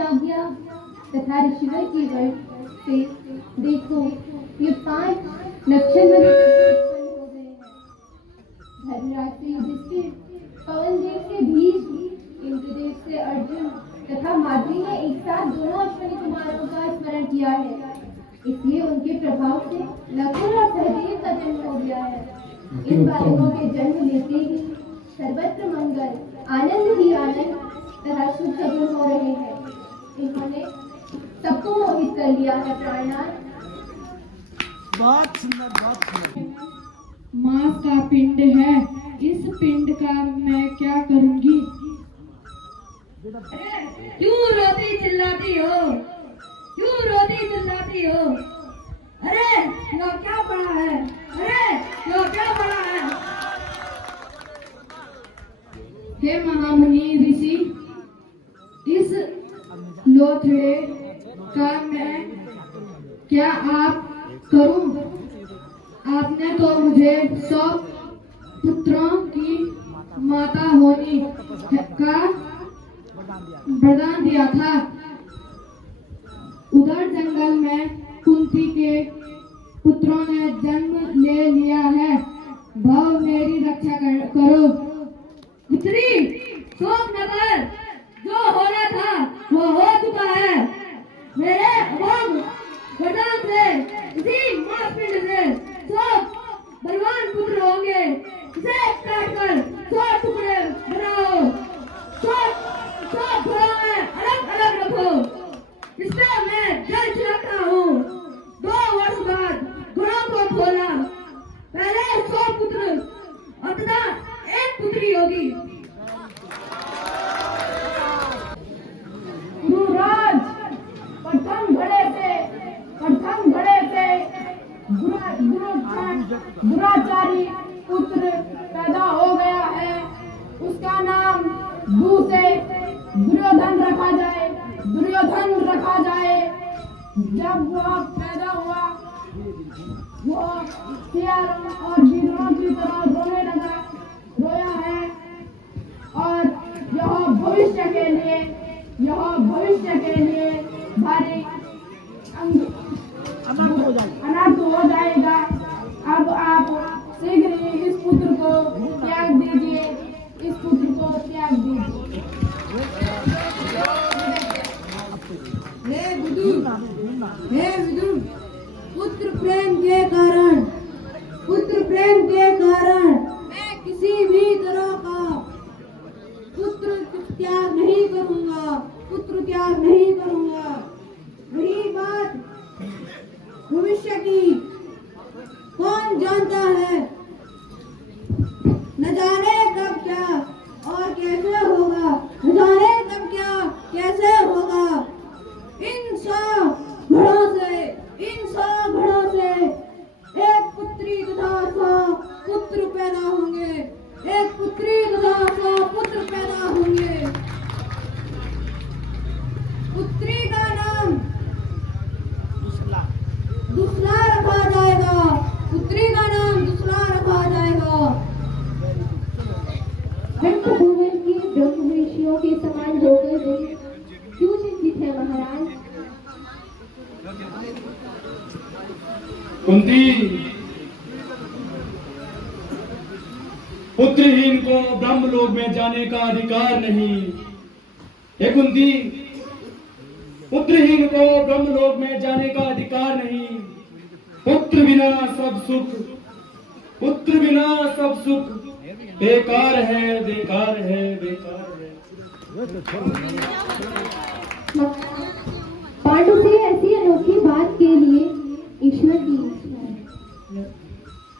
आज्ञा तथा ऋषिवर की वर्ष से देखो ये 5 नक्षत्र उत्पन्न हो गए हैं। धर्मराज से युधिष्ठिर, पवन देव से भीष्म, इंद्रदेव से अर्जुन तथा माद्री ने एक साथ दोनों अश्विनी कुमारों का स्मरण किया है। इसलिए उनके प्रभाव से नकुल और सहदेव का जन्म हो गया है। इन बालकों के जन्म लेते ही सर्वत्र मंगल, आनंद ही आनंद तथा शुभ शगुन हो रहे हैं। इन्होंने सबको मोहित कर लिया है। प्राणनाथ, बहुत सुंदर, बहुत सुंदर। मांस का पिंड है, इस पिंड का मैं क्या करूंगी? क्यों रोती चिल्लाती हो? क्यों रोती चिल्लाती हो? अरे यो क्या पड़ा है? अरे यो क्या पड़ा है? हे महामुनि ऋषि, इस लोथड़े का मैं क्या आप करूं? आपने तो मुझे 100 पुत्रों की माता होने का वरदान दिया था। उधर जंगल में कुंती के पुत्रों ने जन्म ले लिया है। भाव मेरी रक्षा करो। पुत्री, शोक न कर, जो होना था वो हो चुका है। मेरे अमोघ वरदान से इसी महापिंड से 100 बलवान पुत्र होंगे। इसे काटकर 100 टुकड़े बनाओ, 100 घोड़ों में अलग अलग रखो। इससे मैं जल चलाता हूँ। 2 वर्ष बाद घोड़ों को खोला। पहले 100 पुत्र और तथा 1 पुत्री होगी। गुरुराज, प्रथम घड़े से दुराचारी पुत्र पैदा हो गया है। उसका नाम दू से दुर्योधन रखा जाए। जब वह पैदा हुआ, वो सियारों और वीरों की तरह रोया है। और यह भविष्य के लिए भारी अनर्थ हो जाएगा। अब आप शीघ्र ही इस पुत्र को त्याग दीजिए। हे विदुर, पुत्र प्रेम के कारण मैं किसी भी तरह का पुत्र त्याग नहीं करूंगा। रही बात भविष्य की, कौन जानता है, न जाने कब क्या और कैसे होगा। इन 100 घड़ों से 1 पुत्री तथा 100 पुत्र पैदा होंगे। पुत्री का नाम दुस्ला रखा जाएगा। भूमि की ब्रह्म ऋषियों के समान होकर भी क्यों चिंतित है महाराज? कुंती, पुत्रहीन को ब्रह्मलोक में जाने का अधिकार नहीं। हे कुंती, पुत्रहीन को ब्रह्मलोक में जाने का अधिकार नहीं। पुत्र बिना सब सुख बेकार है। पांडु से ऐसी अनोखी बात के लिए ईश्वर की इच्छा है।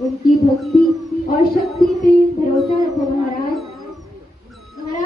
उनकी भक्ति और शक्ति पे भरोसा रखो महाराज।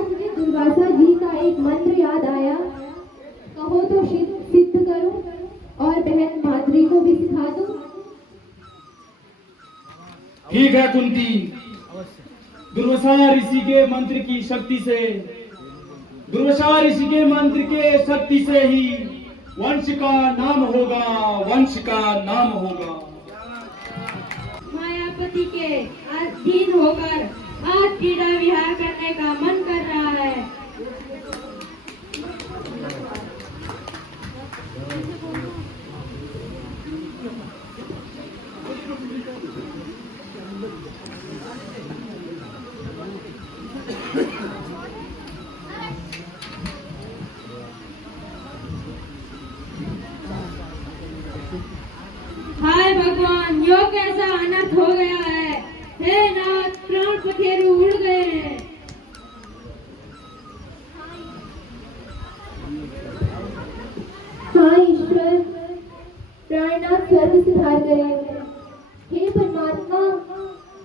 मुझे दुर्वासा जी का एक मंत्र याद आया, कहो तो सिद्ध करूं और बहन माद्री को भी सिखा दूं। ठीक है कुंती, दुर्वासा ऋषि के मंत्र की शक्ति से ही वंश का नाम होगा। मायापति के अधीन होकर आज क्रीड़ा विहार करने का मन कर रहा है। उद्धार करें। हे परमात्मा,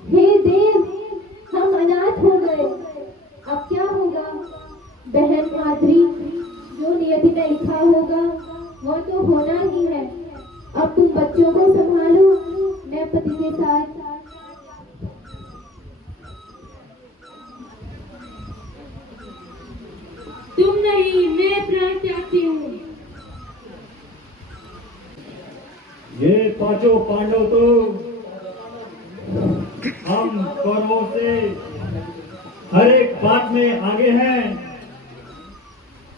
हे देव, हम अनाथ हो गए, अब क्या होगा? बहन माद्री, जो नियति में लिखा होगा वो तो होना ही है। अब तुम बच्चों को संभालो, मैं पति के साथ। तुम नहीं, मैं प्राण त्यागती हूँ। ये पांचों पांडव तो हम कौरवों से हर एक बात में आगे हैं।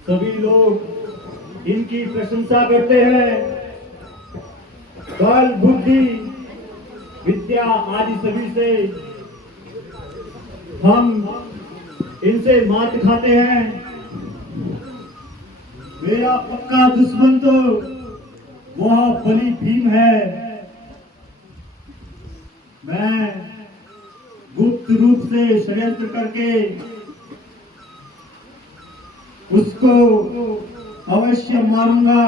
सभी लोग इनकी प्रशंसा करते हैं। बल, बुद्धि, विद्या आदि सभी से हम इनसे मात खाते हैं। मेरा पक्का दुश्मन तो वह बलि भीम है। मैं गुप्त रूप से षड्यंत्र करके उसको अवश्य मारूंगा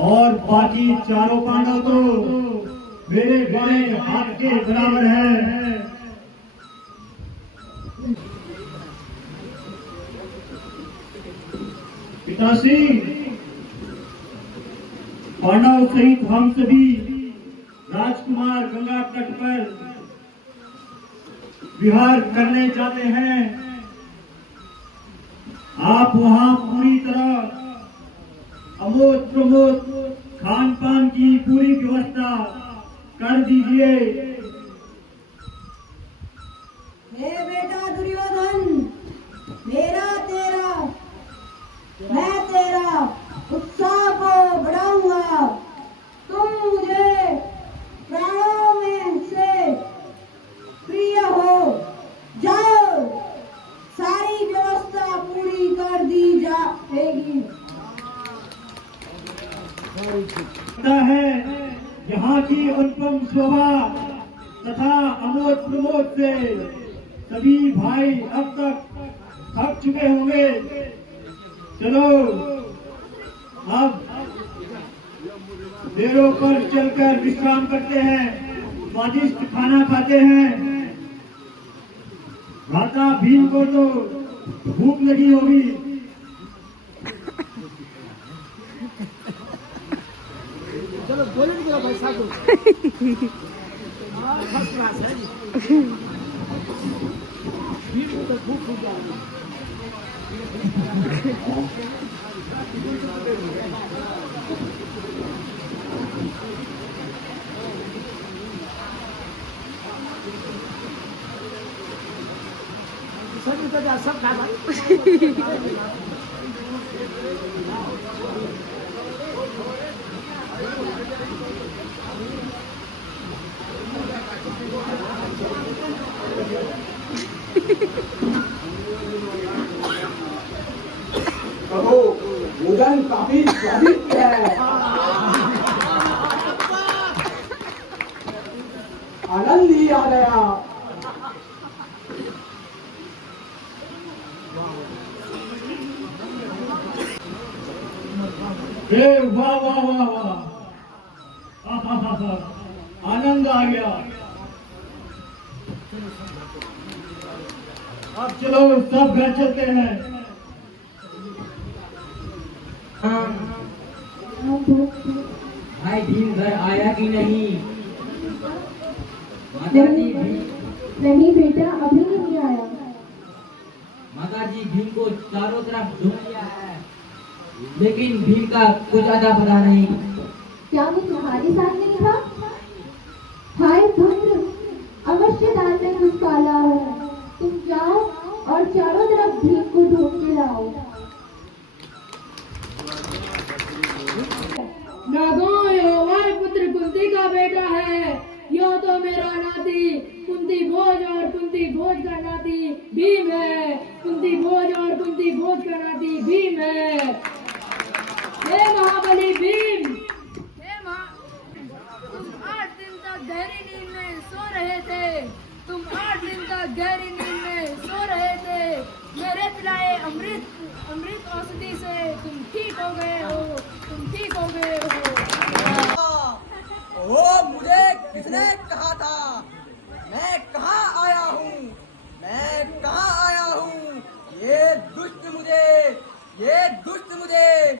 और बाकी चारों पांडव तो मेरे बाएं हाथ के बराबर हैं। पिताश्री, पांडव सहित हम सभी राजकुमार गंगा तट पर विहार करने जाते हैं। आप वहां पूरी तरह अमोद प्रमोद खान पान की पूरी व्यवस्था कर दीजिए। हे बेटा दुर्योधन, मेरा तेरा, मैं तेरा उत्साह को बढ़ाऊंगा। तुम मुझे प्राणों में से प्रिय हो। जाओ, सारी व्यवस्था पूरी कर दी जाएगी। है यहाँ की अनुपम शोभा तथा अमोद प्रमोद से सभी भाई अब तक थक चुके होंगे। चलो अब डेरों पर चलकर विश्राम करते हैं, स्वादिष्ट खाना खाते हैं। माता भीम को तो भूख लगी होगी। चलो बोले नहीं भाई साहब। फर्स्ट क्लास है भीड़ को तो भूख हो जाएगी। सब खा प्रभु, भोजन काफी स्वादिष्ट है। आनंद ही आ गया। वाह वाह वाह वाह, आनंद आ गया। अब चलो सब घर चलते हैं। भाई भीम घर आया कि नहीं? माता जी नहीं बेटा, अभी नहीं आया। माता जी भीम को चारों तरफ ढूंढ लिया है, लेकिन भीम का कुछ अता पता नहीं। क्या वो तुम्हारे साथ नहीं था? हाय पुत्र, अवश्य दान में कुछ काला है। तुम जाओ और चारों तरफ भीम को ढूंढ के लाओ। नागो पुत्र कुंती का बेटा है। यो तो मेरा नाती कुंती भोज और कुंती भोज का नाती भीम है। कुंती भोज और कुंती भोज का नाती भीम है। हे महाबली भीम, हे 8 दिन तक गहरी नींद में सो रहे थे, तुम 8 दिन तक गहरी नींद में सो रहे थे। मेरे पिलाए अमृत औषधि से तुम ठीक हो गए हो, तुम ठीक हो गए हो। ओ मुझे किसने कहा